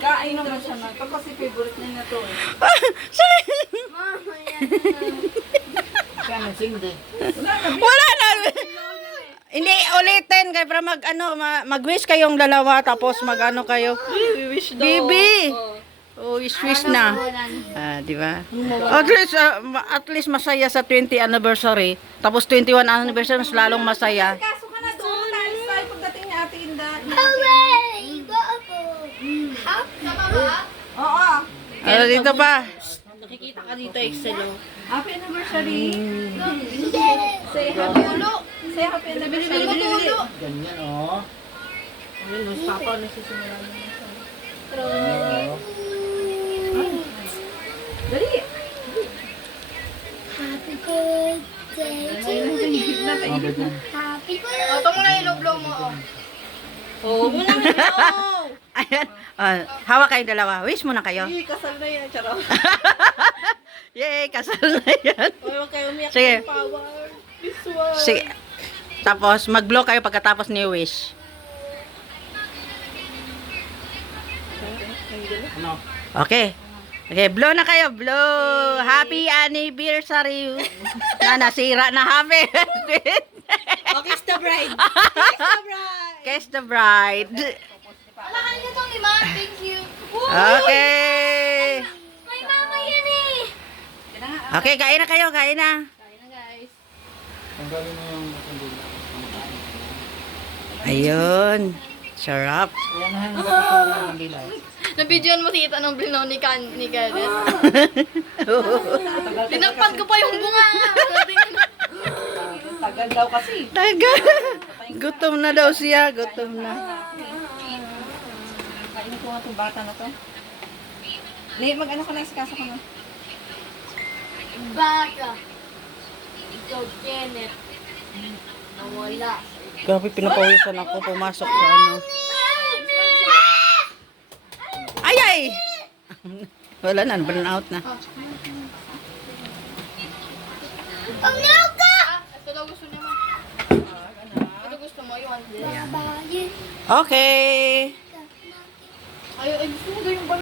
Kain naman siya na. Ito kasi favorite niya na to eh. Mama, yan. Kaya nasindi. Wala na. Hindi, ulitin kayo para mag-wish kayong dalawa tapos mag-ano kayo. Wish daw. Bibi! Oh, wish na. Di ba? At least masaya sa 20th anniversary. Tapos 21 anniversary, mas lalong masaya. Kaso ka na doon. Times 5 pagdating ni Ate Inda. Hooray! Go ako! Sama ba? Oo. Dito pa. Nakikita ka dito, Excel. Happy anniversary. Say happy ulo. Say happy anniversary. Ulo. Ganyan, oh. Ayun, mas papa nagsisimula na. Dali. Happy birthday to you. Happy birthday. Ito muna yung loblo mo, oh. Oo, muna kayo. Ayan. Hawak kayong dalawa. Wish muna kayo. Ay, kasal na yan. Charot. Yay, kasal na yan. Huwag kayo umiyak Sige. ng power. This one. Sige. Tapos, mag-blow kayo pagkatapos ni wish. Ano? Okay. Okay, blow na kayo. Blow. Happy anniversary. Nasira na happy. Oh, kiss the bride. Kiss the bride. Kiss the bride. Ala, kanina itong lima. Thank you. Okay. May mama yan eh. Okay, kain na kayo. Kain na. Kaya na guys. Tanggalin mo yung matindi. Ayun. Sarap. Ayan na, nakakasara ng dila. Nabidyoan mo tita ng blinaw ni Kenneth. Tinakpan ko pa yung bunga. Tagal daw kasi. Taga. Gutom na daw siya. Gutom na. Kainin ko nga itong bata na to. Mag-ano ka na, isikaso ka na. Baka. Ikaw, Kenneth. Nawala. Grabe, pinapawisan ako. Pumasok sa ano. Ay, ay! Wala na. Burn out na. Ang naga! Ito daw gusto niya mo. Ito gusto mo, yung Babayin. Okay. Ay, gusto mo ganyan ba?